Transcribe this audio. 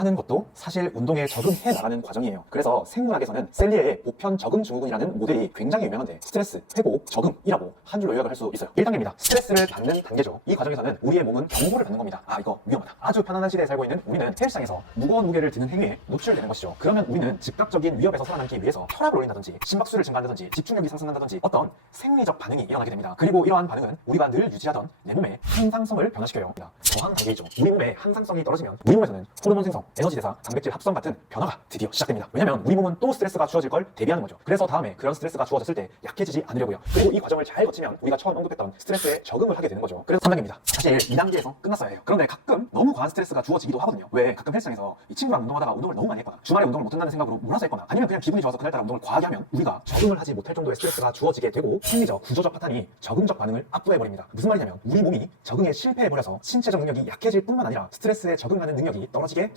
하는 것도 사실 운동에 적응해 나가는 과정이에요. 그래서 생물학에서는 셀리에의 보편 적응 증후군이라는 모델이 굉장히 유명한데 스트레스, 회복, 적응이라고 한 줄로 요약을 할 수 있어요. 1단계입니다. 스트레스를 받는 단계죠. 이 과정에서는 우리의 몸은 경고를 받는 겁니다. 아 이거 위험하다. 아주 편안한 시대에 살고 있는 우리는 헬스장에서 무거운 무게를 드는 행위에 노출되는 것이죠. 그러면 우리는 즉각적인 위협에서 살아남기 위해서 혈압을 올린다든지 심박수를 증가한다든지 집중력이 상승한다든지 어떤 생리적 반응이 일어나게 됩니다. 그리고 이러한 반응은 우리가 늘 유지하던 내 몸의 항상성을 변화시켜요. 저항 단계이죠. 우리 몸의 항상성이 떨어지면 우리 몸에서는 호르몬 생성, 에너지 대사, 단백질 합성 같은 변화가 드디어 시작됩니다. 왜냐면 우리 몸은 또 스트레스가 주어질 걸 대비하는 거죠. 그래서 다음에 그런 스트레스가 주어졌을 때 약해지지 않으려고요. 그리고 이 과정을 잘 거치면 우리가 처음 언급했던 스트레스에 적응을 하게 되는 거죠. 그래서 3단계입니다. 사실 2단계에서 끝났어야 해요. 그런데 가끔 너무 과한 스트레스가 주어지기도 하거든요. 왜 가끔 헬스장에서 이 친구랑 운동하다가 운동을 너무 많이 했거나 주말에 운동을 못한다는 생각으로 몰아서 했거나 아니면 그냥 기분이 좋아서 그날따라 운동을 과하게 하면 우리가 적응을 하지 못할 정도의 스트레스가 주어지게 되고 심리적, 구조적 파탄이 적응적 반응을 압도해버립니다. 무슨 말이냐면 우리 몸이 적응에 실패해버려서 신체적 능력이 약해질 뿐만 아니라 스트레스에 적응하는 능력이 떨어지게 됩니다.